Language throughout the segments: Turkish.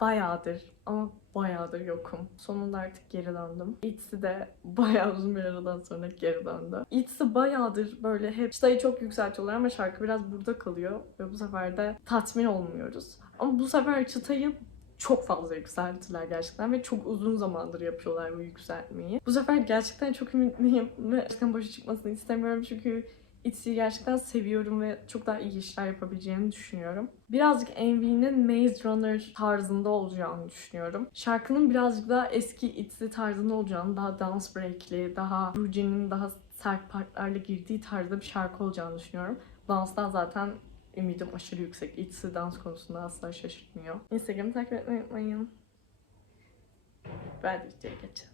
bayağıdır ama bayağıdır yokum. Sonunda artık geri döndüm. Itzy de bayağı uzun bir aradan sonra geri döndü. Itzy bayağıdır böyle hep çıtayı çok yükseltiyorlar ama şarkı biraz burada kalıyor ve bu sefer de tatmin olmuyoruz. Ama bu sefer çıtayı çok fazla yükselttiler gerçekten ve çok uzun zamandır yapıyorlar bu yükseltmeyi. Bu sefer gerçekten çok ümitliyim ve gerçekten boşa çıkmasını istemiyorum çünkü Itzy'yi gerçekten seviyorum ve çok daha iyi işler yapabileceğini düşünüyorum. Birazcık Envy'nin Maze Runner tarzında olacağını düşünüyorum. Şarkının birazcık daha eski Itzy tarzında olacağını, daha dance break'li, daha Ruji'nin daha sert partlarla girdiği tarzda bir şarkı olacağını düşünüyorum. Danstan zaten ümidim aşırı yüksek. Itzy dans konusunda asla şaşırtmıyor. Instagram'ı takip etmeyi unutmayın. Ben de videoya geçelim.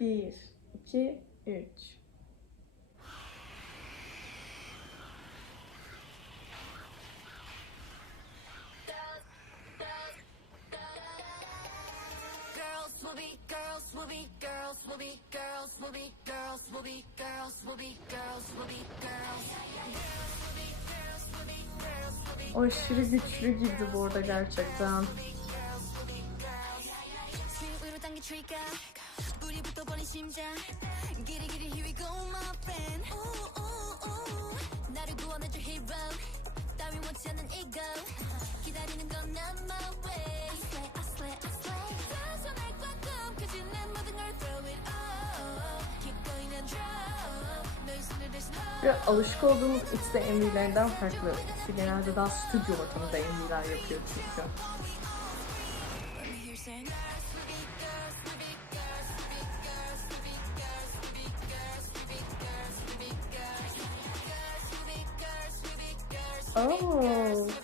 1, 2, 3. will be girls will be girls will be girls will be girls will be girls will be girls will be girls. O aşırı güçlü girdi bu arada gerçekten. 위로 당긴 trigger 불이 붙어버린 심장 길이 길이 here we go my friend ooh, ooh, ooh. 나를 구원해줄 hero 따윈 원치 않는 ego 기다리는 건 not my way Ve alışık olduğumuz Itzy MV'lerinden farklı. Itzy genelde daha stüdyo ortamında MV'ler yapıyor çünkü. Let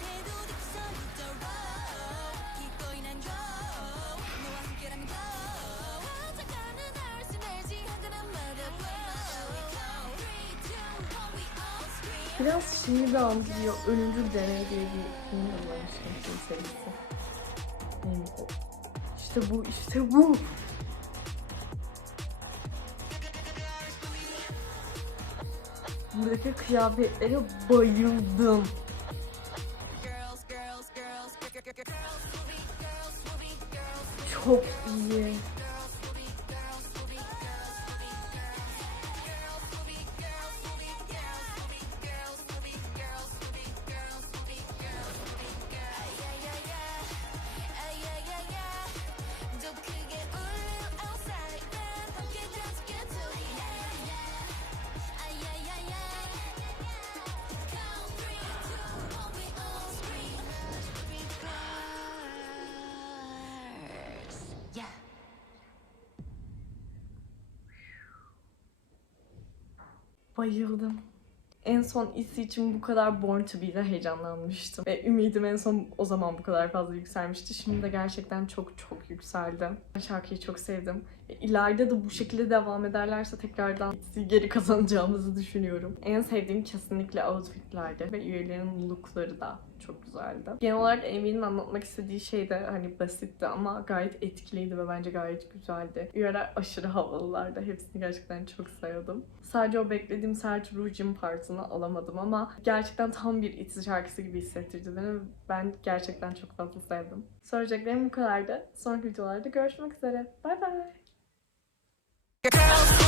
Biraz de andırıyor. Ölümcül Deney diye bir film olmuştum film serisi. İşte bu, işte bu. Buradaki kıyafetlere bayıldım. Girls, girls, Bayıldım. En son isi için bu kadar Born to Be'de heyecanlanmıştım. Ve ümidim en son o zaman bu kadar fazla yükselmişti. Şimdi de gerçekten çok çok yükseldi. Şarkıyı çok sevdim. İleride de bu şekilde devam ederlerse tekrardan geri kazanacağımızı düşünüyorum. En sevdiğim kesinlikle outfitlerdi. Ve üyelerin lookları da çok güzeldi. Genel olarak Amy'nin anlatmak istediği şey de hani basitti ama gayet etkiliydi ve bence gayet güzeldi. Üyeler aşırı havalılardı. Hepsini gerçekten çok sevdim. Sadece o beklediğim sert Rujin partını alamadım ama gerçekten tam bir Itzy şarkısı gibi hissettirdi beni. Ben gerçekten çok fazla sevdim. Söyleyeceklerim bu kadardı. Sonraki videolarda görüşmek üzere. Bay bay. Girls